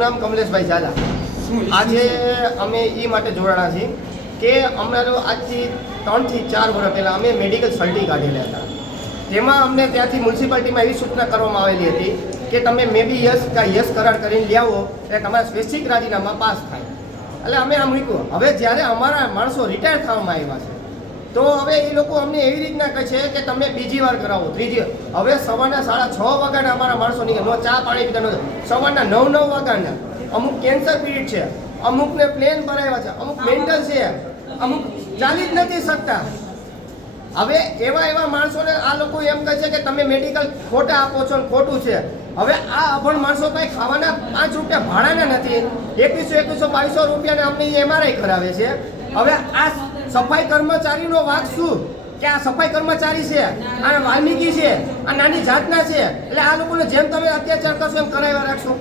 મારું નામ કમલેશભાઈ ઝાલા. આજે અમે એ માટે જોડાણા છીએ કે અમારો આજથી ત્રણથી ચાર વર્ષ પહેલાં અમે મેડિકલ સર્ટી કાઢેલા હતા. તેમાં અમને ત્યાંથી મ્યુનિસિપાલિટીમાં એવી સૂચના કરવામાં આવેલી હતી કે તમે મે બી યસ કા યસ કરાર કરીને લ્યાવો એટલે તમારા સ્વૈચ્છિક રાજીનામા પાસ થાય. એટલે અમે આમ મૂક્યું. હવે જ્યારે અમારા માણસો રિટાયર થવામાં આવ્યા છે તો હવે એ લોકો અમને એવી રીતના કહે છે કે તમે બીજી વાર કરાવો. ત્રીજી, હવે સવારના સાડા છ વાગ્યાના અમારા માણસો નીકળે. ચા પાણી પીતા નો સવારના નવ નવ વાગ્યાના. અમુક કેન્સર પીડિત છે. અમુકને પ્લેન ભરાવ્યા છે. અમુક મેન્ટલ છે. અમુક ચાલી જ નથી શકતા. હવે એવા એવા માણસોને આ લોકો એમ કહે છે કે તમે મેડિકલ ખોટા આપો છો ખોટું છે. હવે આ અભણ માણસો કઈ ખાવાના પાંચ રૂપિયા ભાડાના નથી. એકવીસો એકવીસો, બાવીસો રૂપિયાને અમને એમઆરઆઈ કરાવે છે. હવે આ સફાઈ કર્મચારીનો વાક શું? કે આ સફાઈ કર્મચારી છે, આ વાલ્મીકી છે, આ નાની જાતના છે, એટલે આ લોકોને જેમ તમે અત્યાચાર કરશો એમ કરાવ્યા રાખશો.